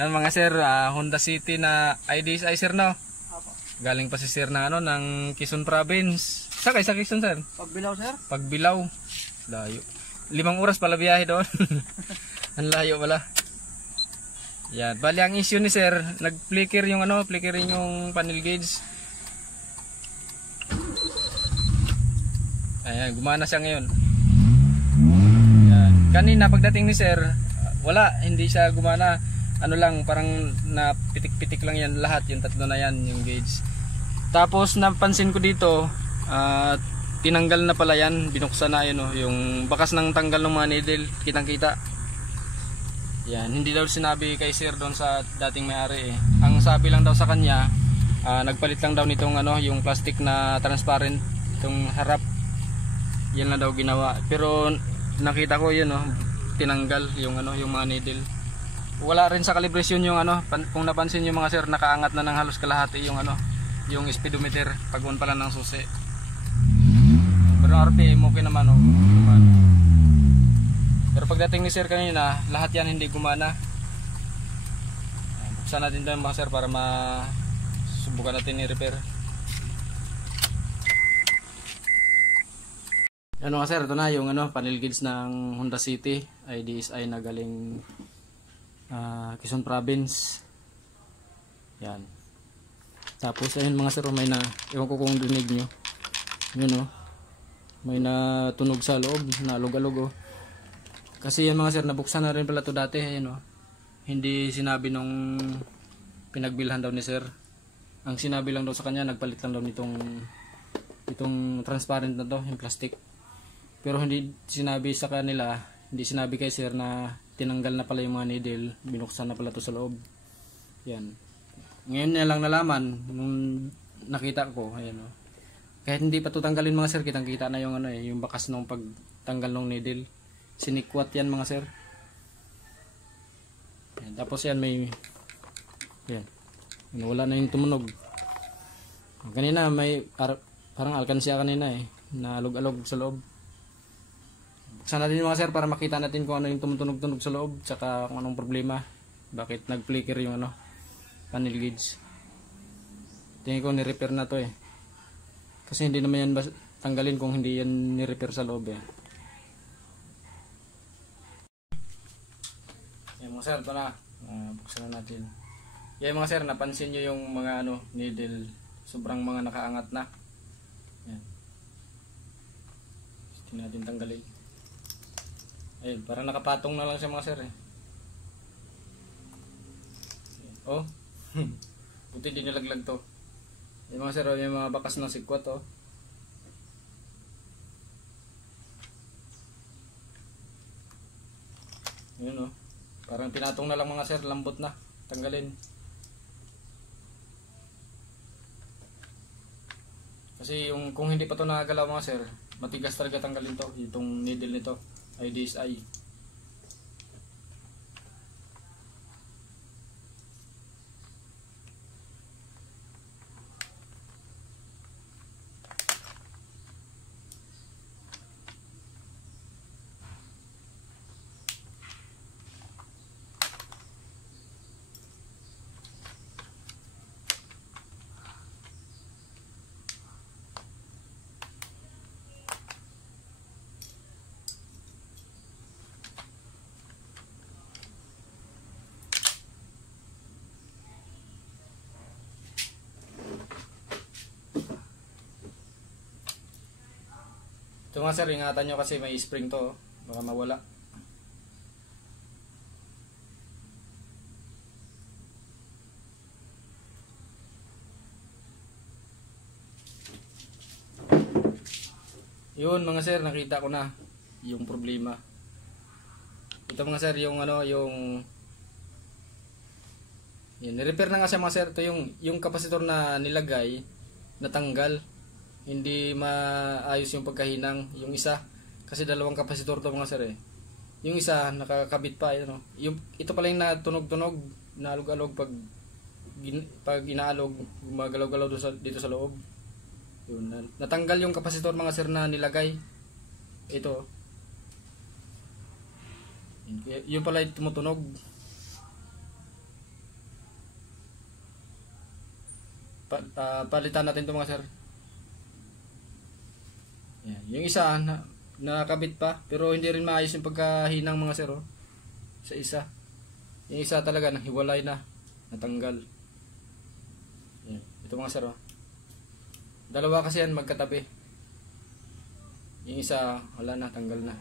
Yan mga sir, Honda City na IDSI sir, no? Apo. Galing pa si sir na ng Quezon Province. Sakay sa Quezon sir? Pagbilaw sir? Pagbilaw. Layo. 5 oras pala biyahe doon. Ang layo pala. Yan. Bali ang issue ni sir, nag-flicker yung flickering yung panel gauge. Ayan, gumana siya ngayon. Yan. Kanina pagdating ni sir, wala, hindi siya gumana. Ano lang, parang napitik-pitik lang yan lahat, yung tatlo na yan, yung gauge. Tapos napansin ko dito, tinanggal na pala yan, binuksan na yun, yung bakas ng tanggal ng mga needle, kitang-kita. Yan, hindi daw sinabi kay sir doon sa dating may-ari eh. Ang sabi lang daw sa kanya, nagpalit lang daw nitong yung plastic na transparent, itong harap. Yan lang daw ginawa. Pero nakita ko yun, tinanggal yung yung mga needle. Wala rin sa calibration yung kung napansin yung mga sir, nakaangat na ng halos kalahati yung yung speedometer pag on pala ng susi. Pero RPM okay naman Pero pagdating ni sir kanina, lahat yan hindi gumana. Buksan natin ito mga sir para masubukan natin i-repair. Yan mga sir, ito na yung panel gauge ng Honda City IDSI na galing Quezon Province. Yan. Tapos ayun mga sir, may ewan ko kung dinig nyo. Yun may natunog sa loob, nalog-alog Kasi yan mga sir, nabuksan na rin pala to dati. Ayun Hindi sinabi nung pinagbilhan daw ni sir. Ang sinabi lang daw sa kanya, nagpalit lang daw itong transparent na to, yung plastic. Pero hindi sinabi sa kanila, hindi sinabi kay sir na tinanggal na pala yung mga needle, binuksan na pala to sa loob. Yan. Ngayon na lang nalaman nung nakita ko, ayan Kahit hindi pa to tanggalin mga sir, kitang-kita na yung yung bakas ng pagtanggal ng needle. Sinikwat yan mga sir. Yan. Tapos yan yan. Wala na yung tumunog. Kanina may parang alkansya kanina nalog-alog sa loob. Buksan natin mga sir para makita natin kung ano yung tumutunog-tunog sa loob, tsaka kung anong problema, bakit nag-flicker yung panel gauge. Tingin ko ni-repair na to kasi hindi naman yan tanggalin kung hindi yan ni-repair sa loob Yan mga sir, ito na. Buksan na natin. Yan mga sir, napansin nyo yung mga needle, sobrang mga nakaangat na. Yan. Tingnan natin tanggalin. Ayun, parang nakapatong na lang siya mga sir buti di nilaglag to. Yung mga sir, yung mga bakas ng sikwat yun parang tinatong na lang mga sir, lambot na, tanggalin. Kasi kung hindi pa to nakagalaw mga sir, matigas talaga tanggalin to, itong needle nito IDSI. Ito nga sir, ingatan nyo kasi may spring to, baka mawala. Yun mga sir, nakita ko na yung problema. Ito mga sir, yung ni-repair na nga siya mga sir. Ito yung kapasitor na nilagay, natanggal. Hindi maayos yung pagkahinang. Yung isa, kasi dalawang kapasitor to mga sir Yung isa, nakakabit pa. Ito pala yung natunog-tunog, naalog-alog pag inaalog, gumagalaw-galaw dito sa loob. Yun, natanggal yung kapasitor mga sir na nilagay. Ito. Yung pala yung tumutunog. Palitan natin ito mga sir. Yan. Yung isa nakakabit pa pero hindi rin maayos yung pagkahinang mga sir, oh. Sa isa. Yung isa talaga nahiwalay na, natanggal. Yan. Ito mga sir, oh. Dalawa kasi yan magkatabi. Yung isa wala na, tanggal na.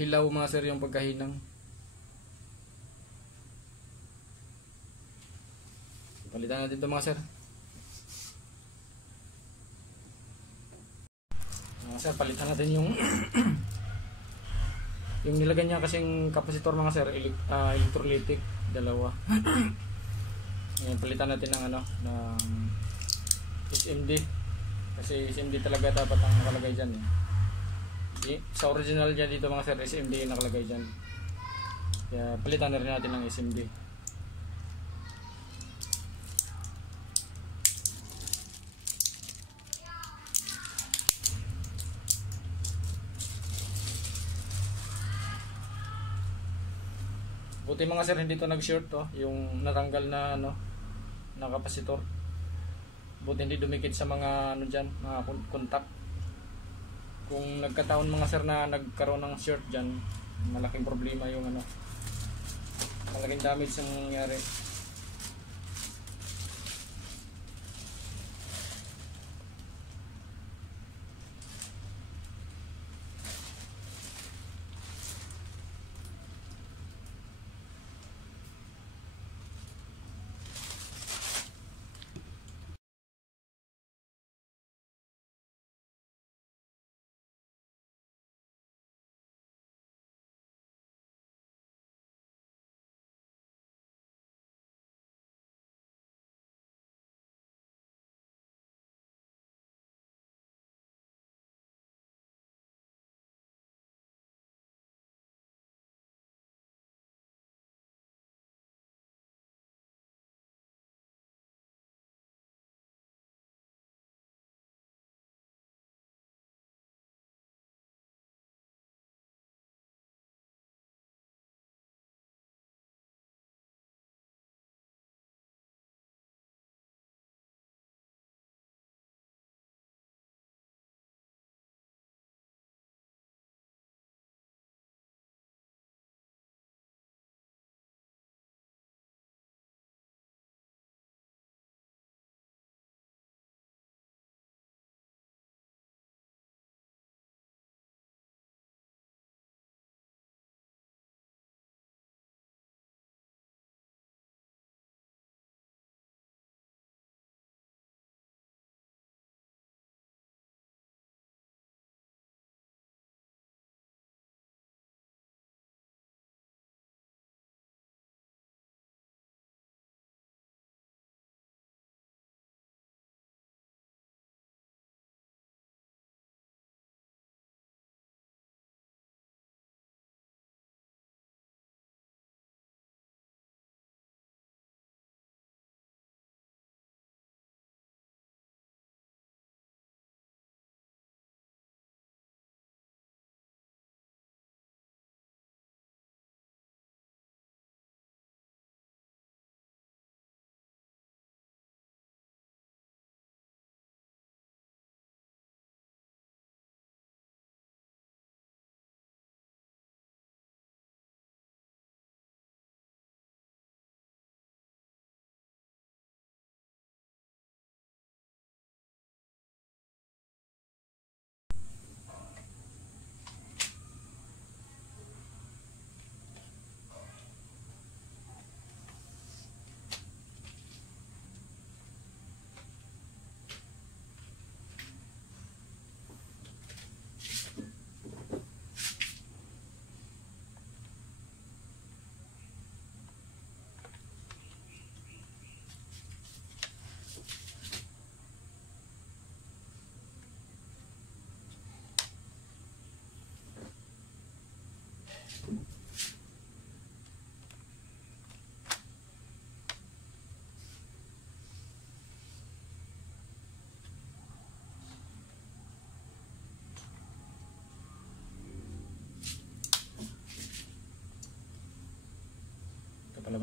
Hilaw mga sir yung pagkahinang. Palitan natin ito mga sir. Mga sir, palitan natin yung yung nilagay niya kasing kapasitor mga sir, electrolytic, dalawa. Ngayon, palitan natin ng ng SMD. Kasi SMD talaga dapat ang nakalagay dyan, eh. Sa original dyan dito mga sir, SMD yung nakalagay dyan. Kaya palitan na rin natin ng SMD. Buti mga sir hindi to nag-short, oh, yung natanggal na na kapasitor. Buti hindi dumikit sa mga diyan, mga kontak. Kung nagkataon mga sir na nagkaroon ng short diyan, malaking problema yung malaking damage ang nangyari.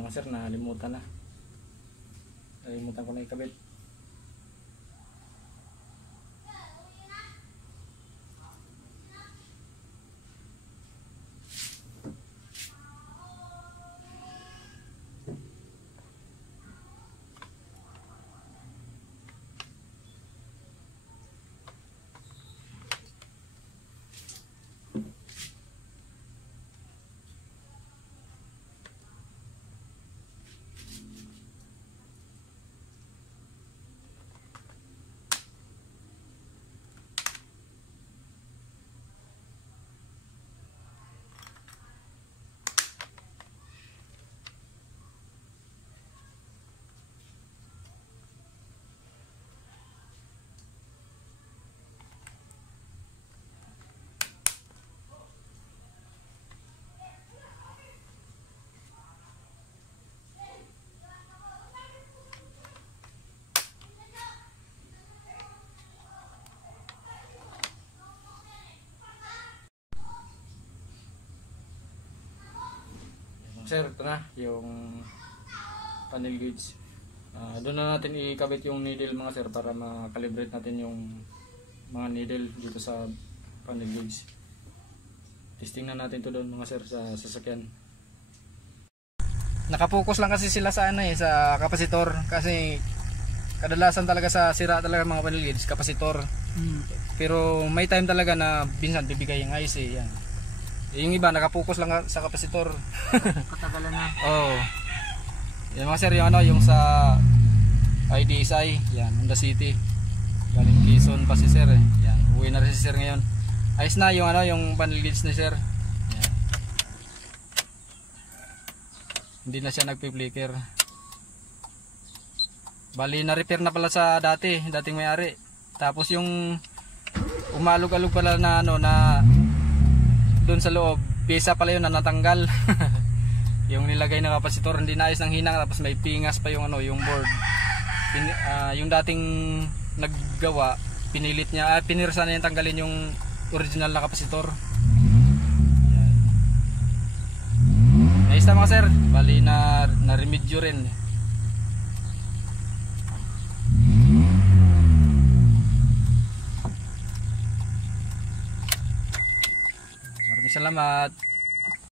mga sir, nalimutan na. Nalimutan ko na ikabit. Sir, ito na yung panel gauge. Doon na natin ikabit yung needle mga sir para makalibrate natin yung mga needle dito sa panel gauge. Testing na natin to doon mga sir sa sasakyan. Nakapokus lang kasi sila sa sa kapasitor kasi kadalasan talaga sa sira talaga mga panel gauge kapasitor. Pero may time talaga na minsan bibigay yung IC yan. Yung iba nakapokus lang sa kapasitor. Katagalan na. Oh. Yan mga sir, yung yung sa IDSI, yan, Honda City. Galing Quezon pa si sir eh. Yan, uwi na rin si sir ngayon. Ayos na yung yung panel gauge ni sir. Yan. Hindi na siya nagpi-flicker. Bali na repair na pala sa dating may-ari. Tapos yung umalog-alog pala na na doon sa loob, pyesa pala yun na natanggal. Yung nilagay na kapasitor hindi naayos ng hinang, tapos may pingas pa yung yung board. Yung dating naggawa, pinilit niya, pinirsa na yung tanggalin yung original na kapasitor. Ayos na mga sir, bali na remedyo rin. Maraming salamat.